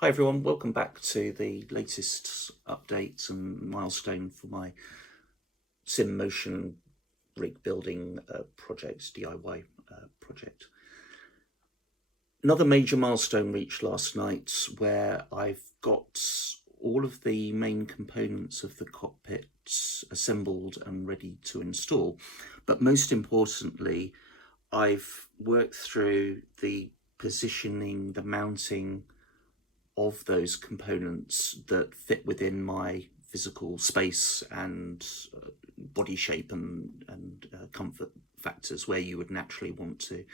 Hi everyone, welcome back to the latest updates and milestone for my sim motion rig building project, DIY project. Another major milestone reached last night where I've got all of the main components of the cockpit assembled and ready to install. But most importantly, I've worked through the positioning, the mounting of those components that fit within my physical space and body shape and comfort factors, where you would naturally want to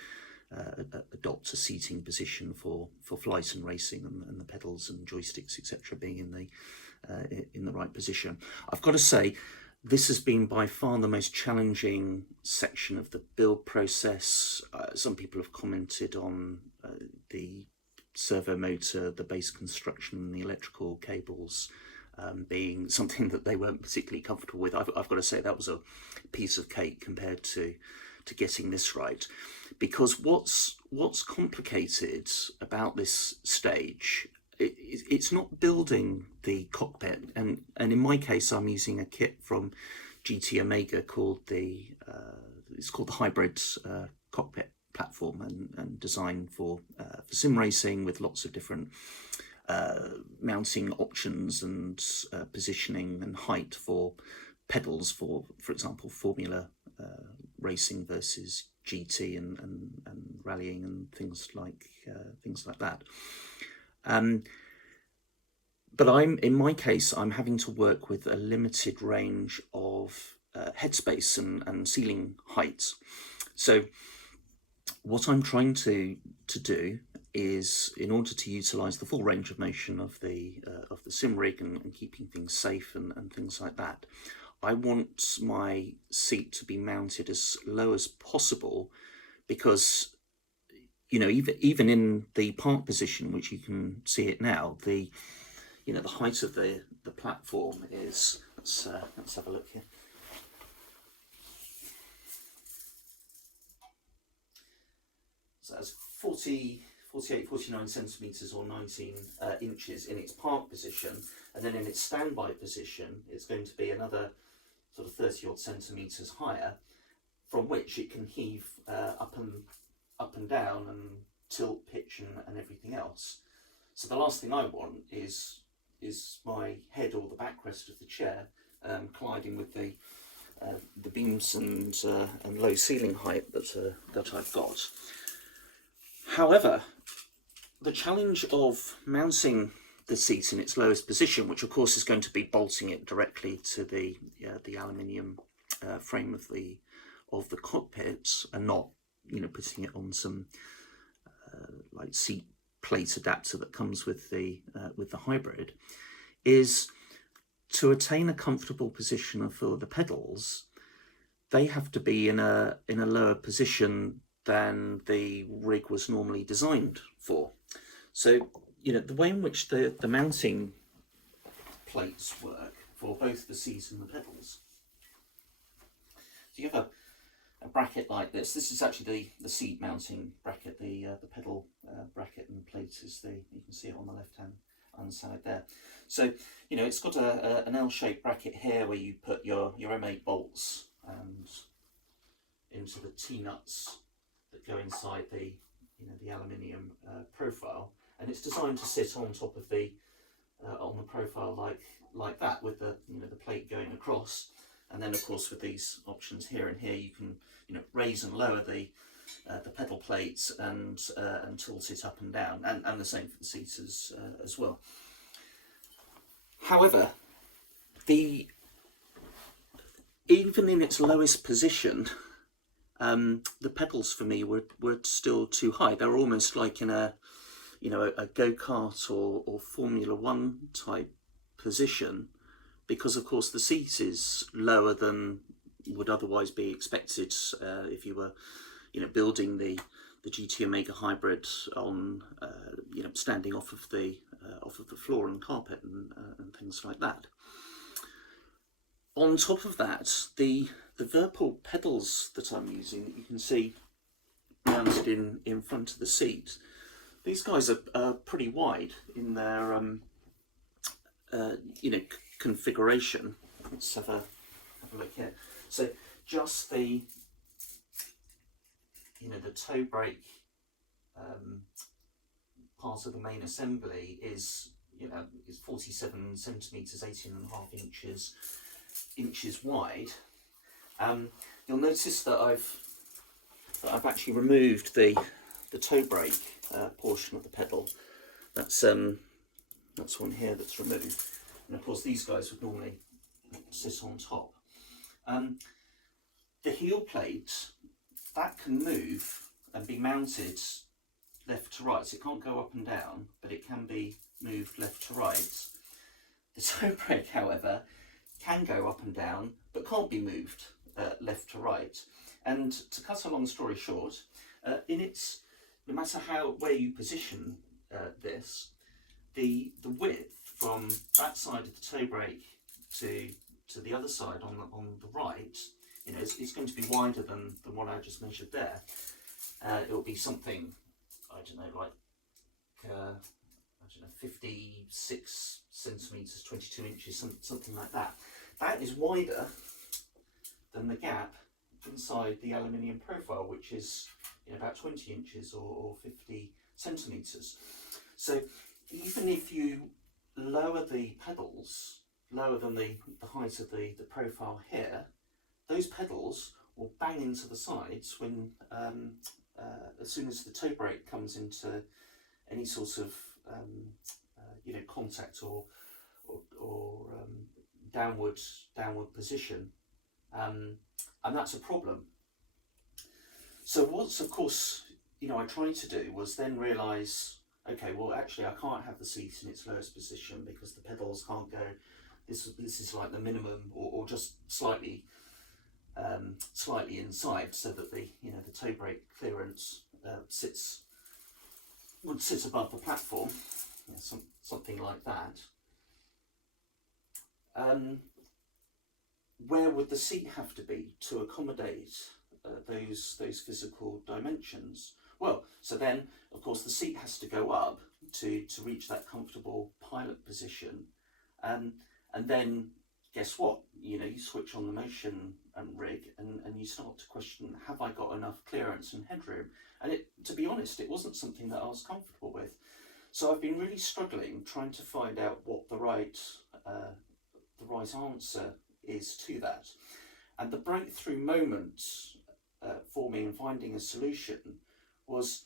adopt a seating position for flight and racing, and the pedals and joysticks etc. being in the right position. I've got to say, this has been by far the most challenging section of the build process. Some people have commented on the servo motor, the base construction, and the electrical cables being something that they weren't particularly comfortable with. I've got to say that was a piece of cake compared to getting this right, because what's complicated about this stage, it's not building the cockpit, and in my case I'm using a kit from GT Omega called it's called the hybrid cockpit platform, and designed for sim racing, with lots of different mounting options and positioning and height for pedals for example Formula racing versus GT and rallying and things like that. But in my case I'm having to work with a limited range of headspace and ceiling heights. So what I'm trying to do is, in order to utilize the full range of motion of the sim rig and keeping things safe and things like that, I want my seat to be mounted as low as possible, because even in the park position, which you can see it now, the height of the platform is, let's have a look here. So that's 48, 49 centimetres or 19 inches in its park position, and then in its standby position it's going to be another sort of 30 odd centimetres higher, from which it can heave up and down and tilt, pitch and everything else. So the last thing I want is my head or the backrest of the chair colliding with the beams and low ceiling height that I've got. However, the challenge of mounting the seat in its lowest position, which of course is going to be bolting it directly to the aluminium frame of the cockpit, and not putting it on some like seat plate adapter that comes with the hybrid, is to attain a comfortable position for the pedals. They have to be in a lower position than the rig was normally designed for. So the way in which the mounting plates work for both the seat and the pedals, so you have a bracket like this. This is actually the seat mounting bracket. The pedal bracket and plate is you can see it on the left hand side there. So it's got an L-shaped bracket here where you put your M8 bolts and into the T-nuts that go inside the aluminium profile, and it's designed to sit on top of on the profile like that, with the the plate going across. And then of course with these options here and here, you can raise and lower the pedal plates and tilt it up and down, and the same for the seats as well. However, even in its lowest position, the pedals for me were still too high. They were almost like in a go-kart or Formula One type position, because of course the seat is lower than would otherwise be expected if you were building the GT Omega hybrid on standing off of the floor and carpet and things like that. On top of that, the Whirlpool pedals that I'm using, that you can see mounted in front of the seat, these guys are pretty wide in their you know, configuration. Let's have a look here. So just the, you know, the toe brake part of the main assembly is, you know, is 47 centimeters, 18.5 inches wide. You'll notice that I've actually removed the toe brake portion of the pedal. That's one here that's removed, and of course these guys would normally sit on top. The heel plate, that can move and be mounted left to right, so it can't go up and down, but it can be moved left to right. The toe brake, however, can go up and down, but can't be moved left to right. And to cut a long story short, no matter where you position this, the width from that side of the toe brake to the other side on the right, you know, it's going to be wider than what I just measured there. It will be something, I don't know, like 56 centimeters, 22 inches, something like that. That is wider than the gap inside the aluminium profile, which is, you know, about 20 inches or 50 centimeters. So even if you lower the pedals lower than the height of the profile here, those pedals will bang into the sides when as soon as the toe brake comes into any sort of you know, contact or downward position, and that's a problem. So what's, of course, you know, I tried to do was then realise, okay, well actually I can't have the seat in its lowest position because the pedals can't go. This is like the minimum, or just slightly inside, so that the, you know, the toe brake clearance would sit above the platform, you know, something like that. Where would the seat have to be to accommodate those physical dimensions? Well, so then of course the seat has to go up to reach that comfortable pilot position, and then guess what? You know, you switch on the motion rig and you start to question, have I got enough clearance and headroom? And to be honest, it wasn't something that I was comfortable with. So I've been really struggling trying to find out what the right answer is to that. And the breakthrough moment for me in finding a solution was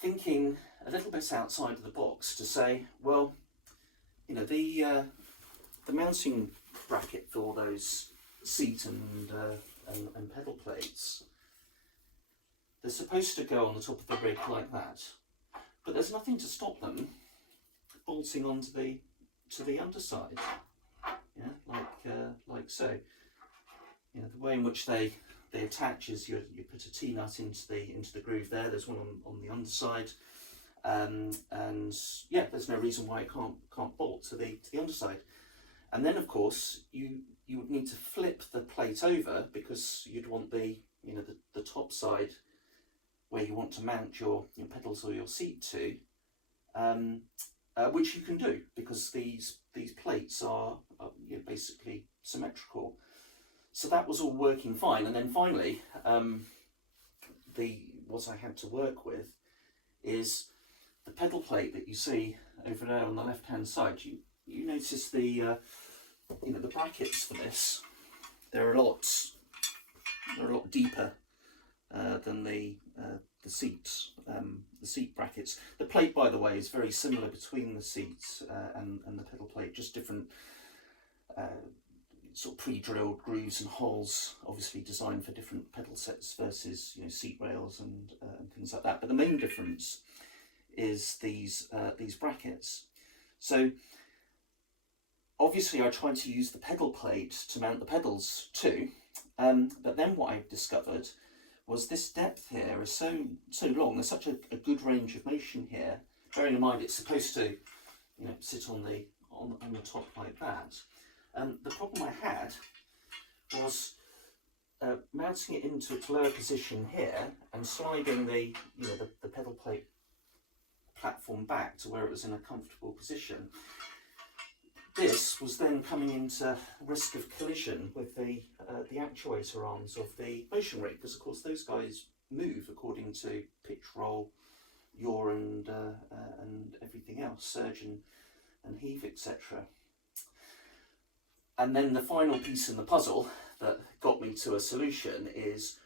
thinking a little bit outside of the box to say, well, you know, the mounting bracket for those seat and pedal plates, they're supposed to go on the top of the rig like that, but there's nothing to stop them bolting onto the underside, yeah, like so. You know, the way in which they attach is you put a T-nut into the groove there. There's one on the underside, and yeah, there's no reason why it can't bolt to the underside. And then of course you would need to flip the plate over, because you'd want the top side where you want to mount your pedals or your seat to, which you can do because these plates are you know, basically symmetrical. So that was all working fine, and then finally what I had to work with is the pedal plate that you see over there on the left hand side. You notice the the brackets for this, they're a lot deeper than the seat brackets. The plate, by the way, is very similar between the seats and the pedal plate, just different sort of pre-drilled grooves and holes, obviously designed for different pedal sets versus, you know, seat rails and things like that. But the main difference is these brackets. So obviously I tried to use the pedal plate to mount the pedals too, but then what I discovered was this depth here is so long. There's such a good range of motion here. Bearing in mind it's supposed to, you know, sit on the top like that. The problem I had was mounting it into its lower position here and sliding the pedal plate platform back to where it was in a comfortable position. This was then coming into risk of collision with the actuator arms of the motion rig, because of course those guys move according to pitch, roll, yaw, and everything else, surge and heave, etc. And then the final piece in the puzzle that got me to a solution is,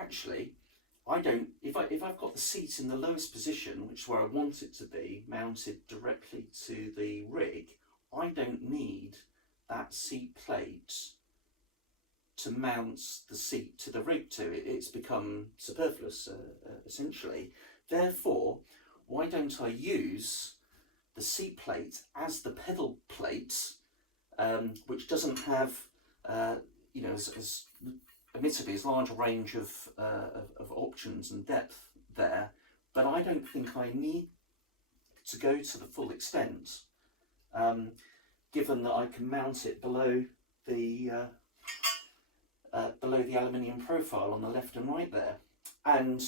actually, if I've got the seat in the lowest position, which is where I want it to be, mounted directly to the rig, I don't need that seat plate to mount the seat to the rig to. It's become superfluous, essentially. Therefore, why don't I use the seat plate as the pedal plate, which doesn't have, as admittedly, as large a range of options and depth there, but I don't think I need to go to the full extent, given that I can mount it below the aluminium profile on the left and right there. And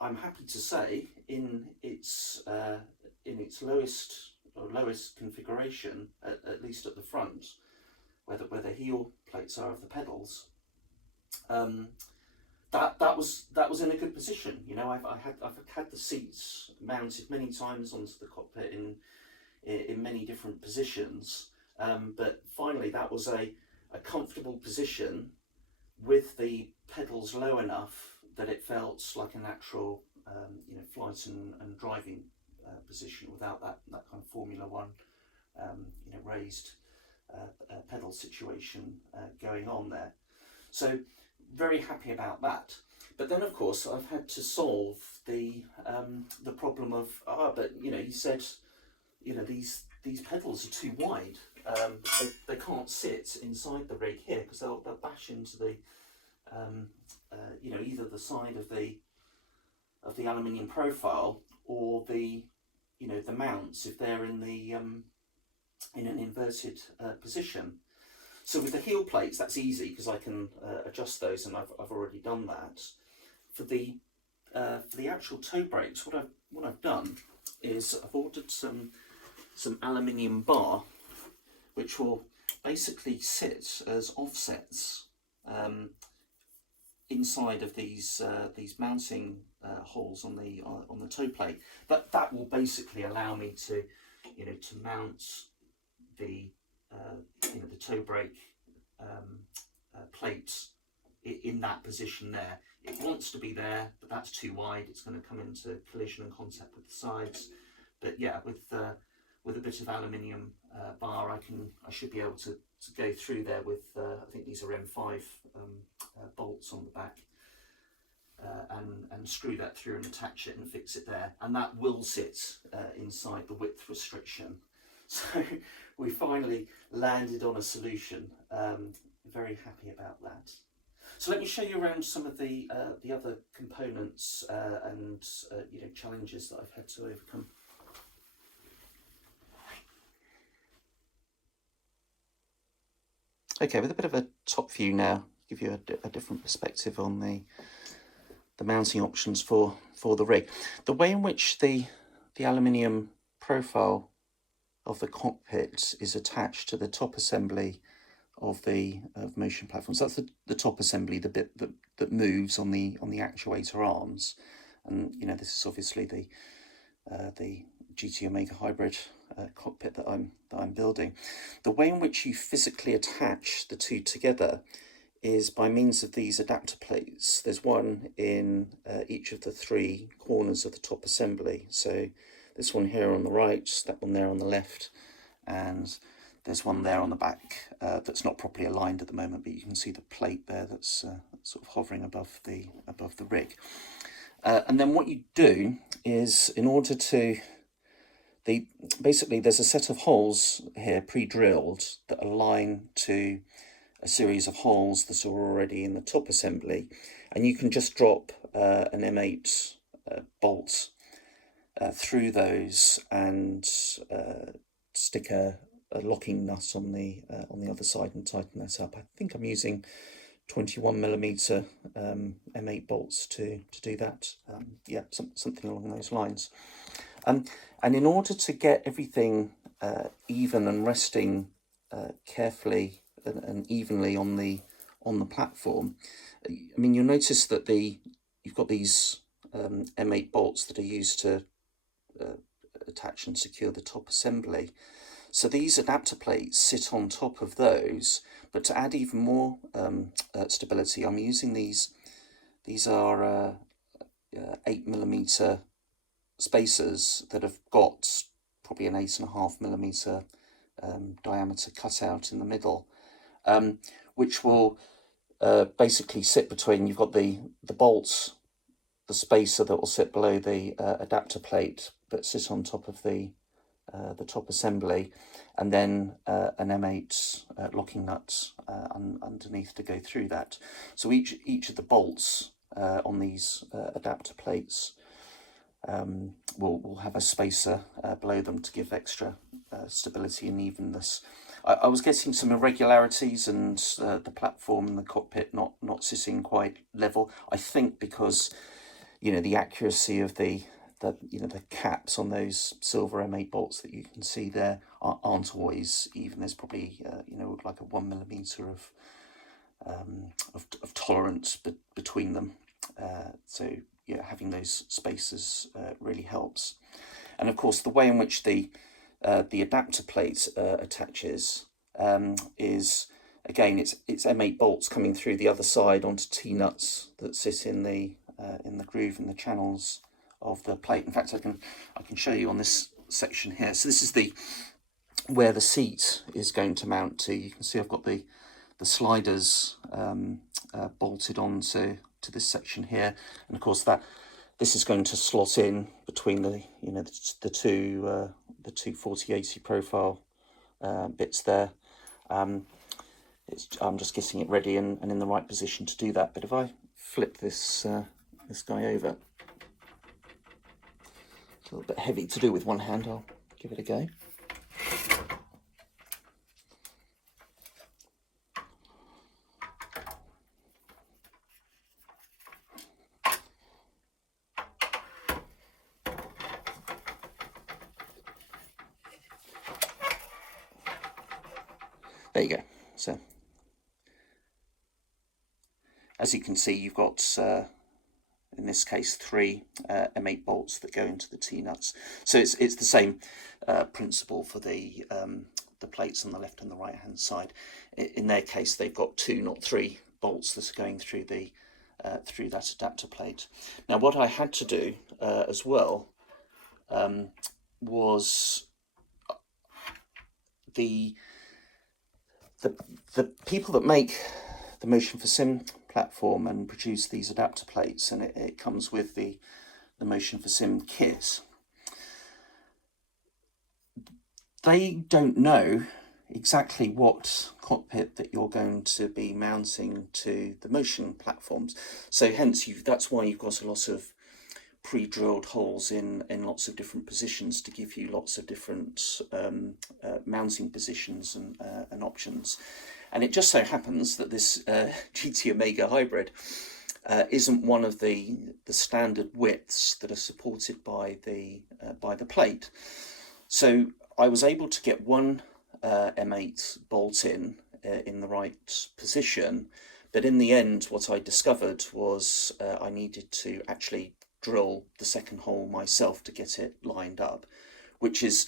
I'm happy to say, in its lowest configuration, at least at the front, where the heel plates are of the pedals, that was in a good position. You know, I've had the seats mounted many times onto the cockpit in many different positions, but finally that was a comfortable position with the pedals low enough that it felt like a natural flight and driving position without that kind of Formula One raised pedal situation going on there. So very happy about that. But then of course I've had to solve the problem of but you said these pedals are too wide. They can't sit inside the rig here because they'll bash into the either the side of the aluminium profile or the mounts if they're in an inverted position. So with the heel plates, that's easy because I can adjust those, and I've already done that. For the actual toe brakes, what I've done is I've ordered some aluminium bar, which will basically sit as offsets inside of these mounting holes on the toe plate. That will basically allow me to mount the toe brake plates in that position there. It wants to be there, but that's too wide. It's going to come into collision and contact with the sides. But yeah, with a bit of aluminium bar, I should be able to go through there with I think these are M5 bolts on the back, and screw that through and attach it and fix it there, and that will sit inside the width restriction. So we finally landed on a solution. Very happy about that. So let me show you around some of the other components and challenges that I've had to overcome. Okay, with a bit of a top view now, give you a different perspective on the mounting options for the rig. The way in which the aluminium profile of the cockpit is attached to the top assembly of the motion platforms. That's the top assembly, the bit that moves on the actuator arms, and this is obviously the GT Omega hybrid cockpit that I'm building. The way in which you physically attach the two together is by means of these adapter plates. There's one in each of the three corners of the top assembly. So this one here on the right, that one there on the left, and there's one there on the back that's not properly aligned at the moment, but you can see the plate there that's sort of hovering above the rig. And then what you do is, in order to basically there's a set of holes here pre-drilled that align to a series of holes that are already in the top assembly, and you can just drop an M8 bolt through those and stick a locking nut on the other side and tighten that up. I think I'm using 21mm M8 bolts to do that. Yeah, something along those lines. And in order to get everything even and resting carefully and evenly on the platform, I mean, you'll notice that you've got these M8 bolts that are used to attach and secure the top assembly. So these adapter plates sit on top of those, but to add even more stability, I'm using these. These are 8mm spacers that have got probably an 8.5mm diameter cutout in the middle, which will basically sit between. You've got the bolts, the spacer that will sit below the adapter plate, but sit on top of the top assembly, and then an M8 locking nut underneath to go through that. So each of the bolts on these adapter plates will have a spacer below them to give extra stability and evenness. I was getting some irregularities, and the platform and the cockpit not sitting quite level. I think because the accuracy of the caps on those silver M8 bolts that you can see there aren't always even. There's probably like a 1mm of tolerance between them. So yeah, having those spaces really helps. And of course, the way in which the adapter plate attaches is, again, it's M8 bolts coming through the other side onto T-nuts that sit in the groove in the channels of the plate. In fact, I can show you on this section here. So this is where the seat is going to mount to. You can see I've got the sliders bolted onto this section here, and of course this is going to slot in between the two 4080 profile bits there. I'm just getting it ready and in the right position to do that. But if I flip this guy over, it's a little bit heavy to do with one hand. I'll give it a go. There you go. So as you can see, you've got in this case 3 M8 bolts that go into the T-nuts. So it's the same principle for the plates on the left and the right hand side. In their case, they've got 2, not 3 bolts that are going through through that adapter plate. Now, what I had to do as well was the people that make the Motion for Sim platform and produce these adapter plates, and it comes with the Motion for Sim kit. They don't know exactly what cockpit that you're going to be mounting to the Motion platforms. So hence that's why you've got a lot of pre-drilled holes in lots of different positions to give you lots of different mounting positions and options. And it just so happens that this GT Omega Hybrid isn't one of the standard widths that are supported by the plate. So I was able to get one M8 bolt in the right position, but in the end what I discovered was I needed to actually drill the second hole myself to get it lined up, which is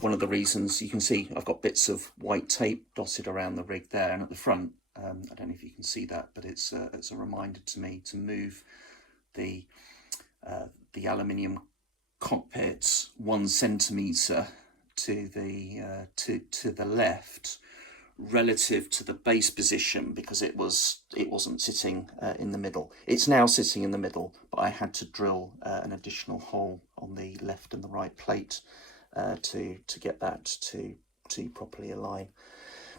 one of the reasons. You can see I've got bits of white tape dotted around the rig there, and at the front, I don't know if you can see that, but it's a reminder to me to move the aluminium cockpit 1 centimetre to the left relative to the base position, because it wasn't sitting in the middle. It's now sitting in the middle, but I had to drill an additional hole on the left and the right plate to get that to properly align.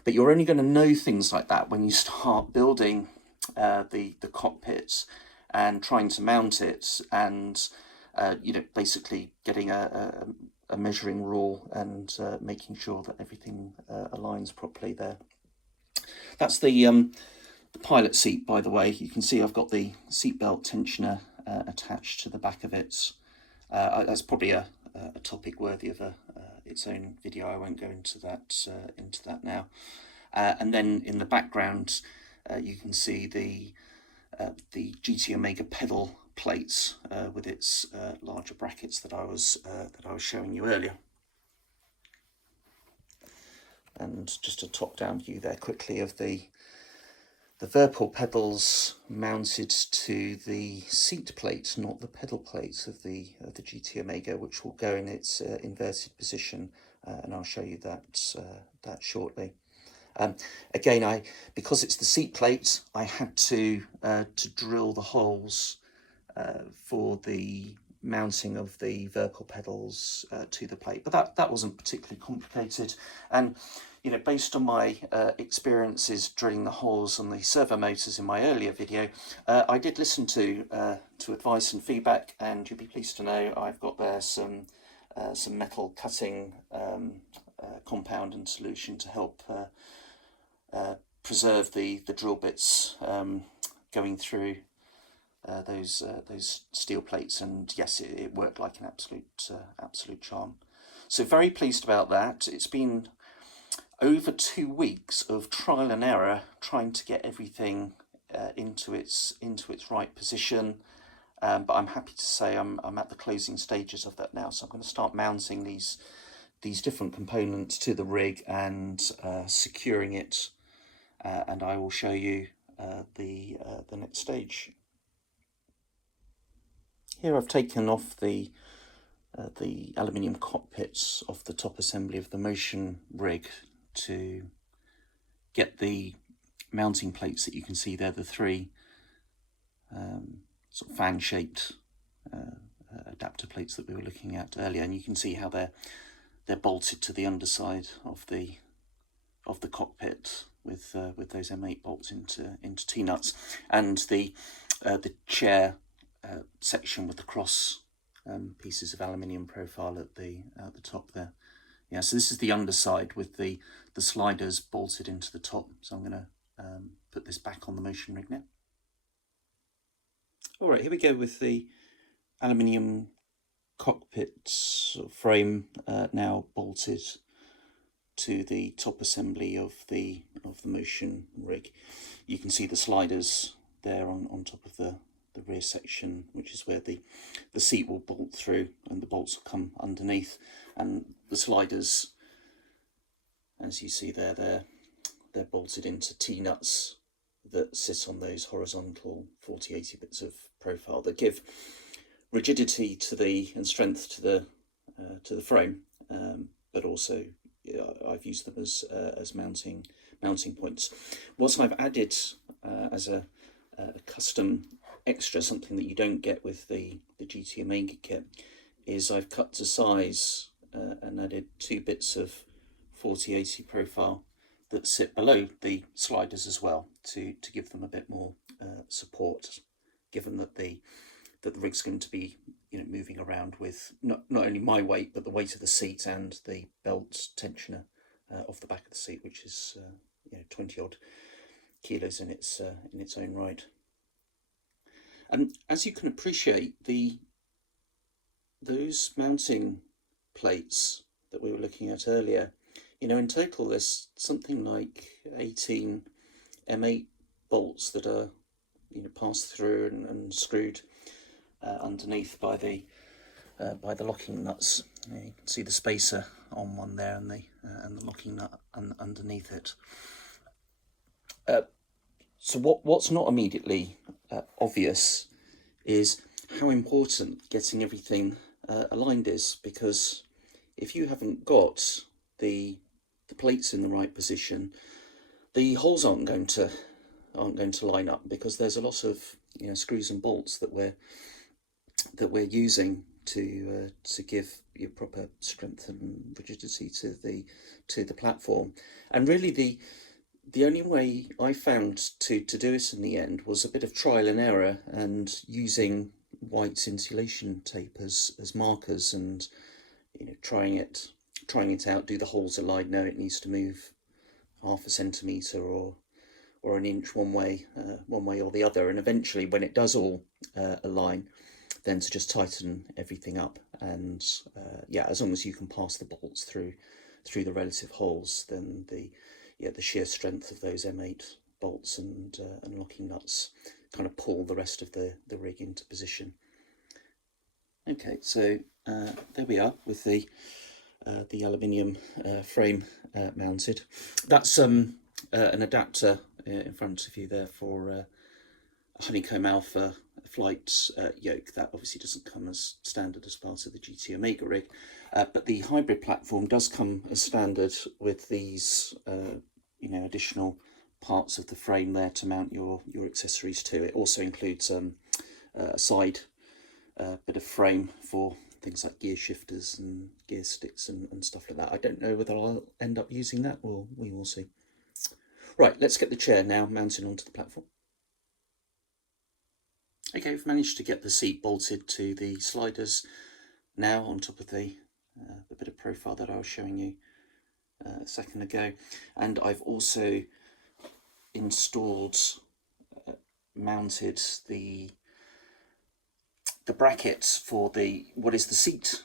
But you're only going to know things like that when you start building the cockpits and trying to mount it, and basically getting a measuring rule and making sure that everything aligns properly there. That's the pilot seat, by the way, you can see I've got the seatbelt tensioner attached to the back of it. That's probably a topic worthy of its own video. I won't go into that now. And then in the background, you can see the GT Omega pedal plates with its larger brackets that I was showing you earlier. And just a top-down view there quickly of the Whirlpool pedals mounted to the seat plate, not the pedal plates of the GT Omega, which will go in its inverted position, and I'll show you that shortly. Again, because it's the seat plate, I had to drill the holes for the mounting of the Whirlpool pedals to the plate, but that wasn't particularly complicated. And you know, based on my experiences drilling the holes on the servo motors in my earlier video, I did listen to advice and feedback, and you'll be pleased to know I've got there some metal cutting compound and solution to help preserve the drill bits going through those steel plates, and yes, it worked like an absolute charm. So very pleased about that. It's been over 2 weeks of trial and error trying to get everything into its right position, but I'm happy to say I'm at the closing stages of that now. So I'm going to start mounting these different components to the rig and securing it, and I will show you the next stage. Here I've taken off the aluminium cockpits off the top assembly of the motion rig to get the mounting plates that you can see there, the three sort of fan-shaped adapter plates that we were looking at earlier, and you can see how they're bolted to the underside of the cockpit with those M8 bolts into T-nuts, and the chair section with the cross pieces of aluminium profile at the top there. Yeah, so this is the underside with the sliders bolted into the top. So I'm going to put this back on the motion rig now. All right, here we go with the aluminium cockpit frame now bolted to the top assembly of the motion rig. You can see the sliders there on top of the rear section, which is where the seat will bolt through, and the bolts will come underneath, and the sliders, as you see there, they're bolted into T-nuts that sit on those horizontal 40-80 bits of profile that give rigidity to and strength to the frame, but also I've used them as mounting points. What I've added as a custom extra, something that you don't get with the GT Omega kit, is I've cut to size and added 2 bits of 40-80 profile that sit below the sliders as well, to give them a bit more support, given that the rig's going to be moving around with not only my weight but the weight of the seat and the belt tensioner off the back of the seat, which is 20 odd kilos in its own right. And as you can appreciate, those mounting plates that we were looking at earlier, in total there's something like 18 M8 bolts that are passed through and screwed underneath by the locking nuts. You can see the spacer on one there, and the locking nut underneath it. So what's not immediately obvious is how important getting everything aligned is, because if you haven't got the plates in the right position, the holes aren't going to line up, because there's a lot of screws and bolts that we're using to give you proper strength and rigidity to the platform. And really the only way I found to do it in the end was a bit of trial and error, and using white insulation tape as markers, and trying it out. Do the holes align? No, it needs to move 0.5 centimetre or or an inch one way or the other, and eventually when it does all align, then to just tighten everything up. And yeah, as long as you can pass the bolts through the relative holes, then the sheer strength of those M8 bolts and locking nuts kind of pull the rest of the rig into position. Okay, so there we are with the aluminium frame mounted. That's an adapter in front of you there for a Honeycomb Alpha flight yoke. That obviously doesn't come as standard as part of the GT Omega rig, but the hybrid platform does come as standard with these additional parts of the frame there to mount your accessories to. It also includes a side bit of frame for things like gear shifters and gear sticks and stuff like that. I don't know whether I'll end up using that, or we will see. Right, let's get the chair now mounted onto the platform. Okay, we've managed to get the seat bolted to the sliders now on top of the bit of profile that I was showing you a second ago, and I've also installed, mounted the brackets for what is the seat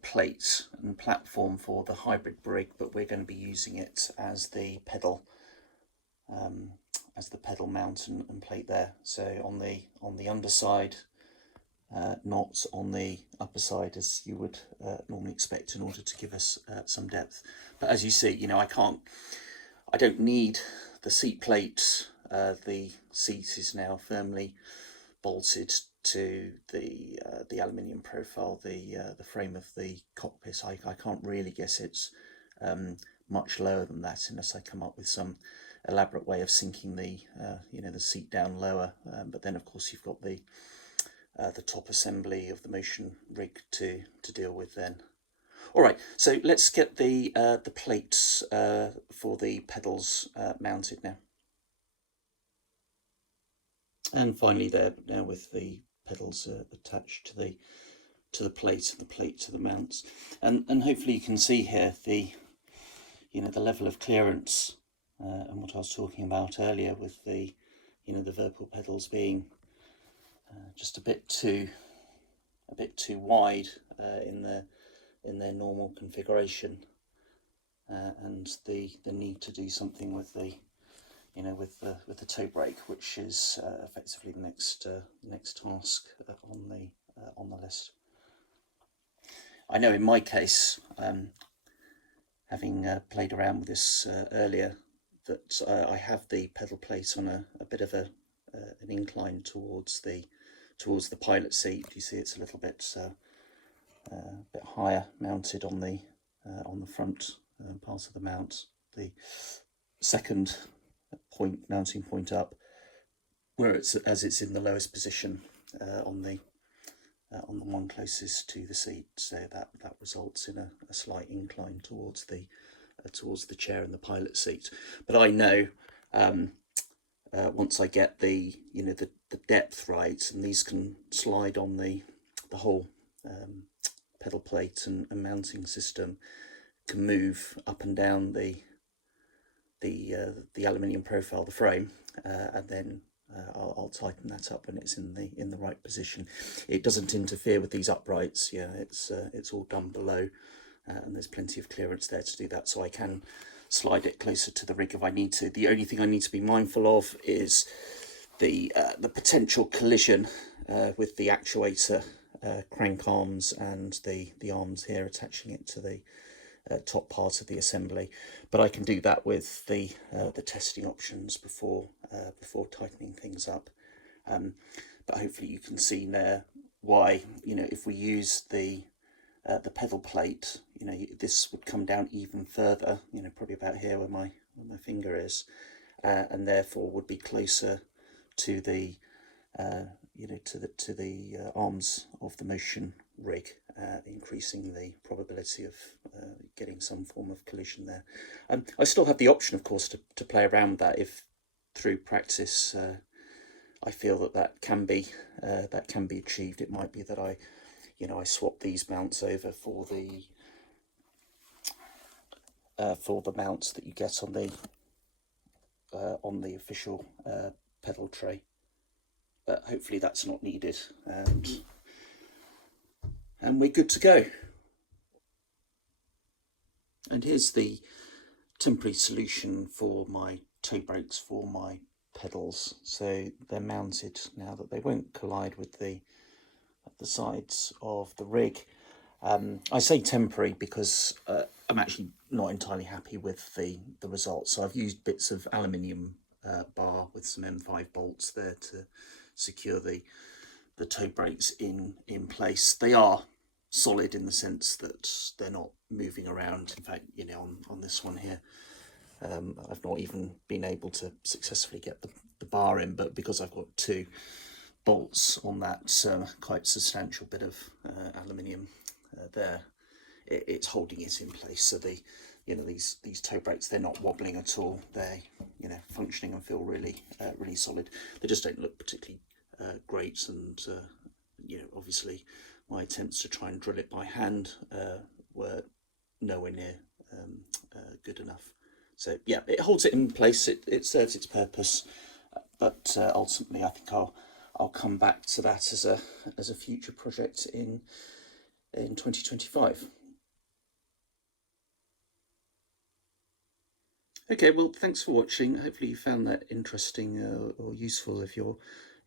plate and platform for the hybrid rig, but we're going to be using it as the pedal mount and plate there. So on the underside, not on the upper side, as you would normally expect, in order to give us some depth. But as you see, I don't need the seat plate. The seat is now firmly bolted to the aluminium profile, the frame of the cockpit. I can't really guess it's much lower than that unless I come up with some elaborate way of sinking the seat down lower. But then of course you've got the top assembly of the motion rig to deal with then. All right, so let's get the plates for the pedals mounted now. And finally there, now with the pedals attached to the plate and the plate to the mounts, and hopefully you can see here the level of clearance and what I was talking about earlier with the the Whirlpool pedals being just a bit too wide in their normal configuration, and the need to do something with the with the toe brake, which is effectively the next task on the list. I know in my case, having played around with this earlier, that I have the pedal plate on a bit of an incline towards the pilot seat. You see, it's a little bit higher mounted on the front part of the mount. The second mounting point up, where it's in the lowest position on the one closest to the seat, so that results in a slight incline towards the chair and the pilot seat. But I know once I get the depth right, and these can slide on the whole pedal plate and mounting system, can move up and down the aluminium profile, the frame, and then I'll tighten that up when it's in the right position. It doesn't interfere with these uprights. Yeah, it's all done below, and there's plenty of clearance there to do that, so I can slide it closer to the rig if I need to. The only thing I need to be mindful of is the potential collision with the actuator crank arms and the arms here attaching it to the top part of the assembly, but I can do that with the testing options before tightening things up. But hopefully you can see there why, if we use the pedal plate, this would come down even further, probably about here where my finger is, and therefore would be closer to the to the arms of the motion rig, increasing the probability of getting some form of collision there. I still have the option, of course, to play around with that if through practice I feel that can be achieved. It might be that I swap these mounts over for the mounts that you get on the on the official pedal tray, but hopefully that's not needed, and we're good to go. And here's the temporary solution for my toe brakes for my pedals. So they're mounted now that they won't collide with the sides of the rig. I say temporary because I'm actually not entirely happy with the results. So I've used bits of aluminium bar with some M5 bolts there to secure the toe brakes in place. They are solid in the sense that they're not moving around. In fact, you know, on this one here, I've not even been able to successfully get the bar in, but because I've got two bolts on that quite substantial bit of aluminium there, it's holding it in place. So the, you know, these toe brakes, they're not wobbling at all. They're, you know, functioning and feel really really solid. They just don't look particularly great, and you know, obviously my attempts to try and drill it by hand were nowhere near good enough. So yeah, it holds it in place. It serves its purpose, but ultimately, I think I'll come back to that as a future project in 2025. Okay, well, thanks for watching. Hopefully you found that interesting or useful if you're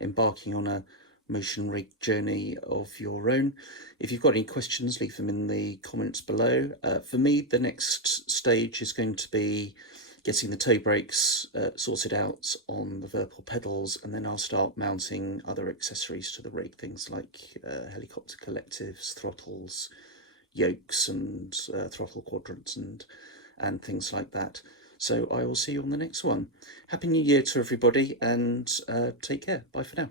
embarking on a motion rig journey of your own. If you've got any questions, leave them in the comments below. For me, the next stage is going to be getting the toe brakes sorted out on the Verpal pedals, and then I'll start mounting other accessories to the rig, things like helicopter collectives, throttles, yokes, and throttle quadrants, and things like that. So I will see you on the next one. Happy New Year to everybody, and take care. Bye for now.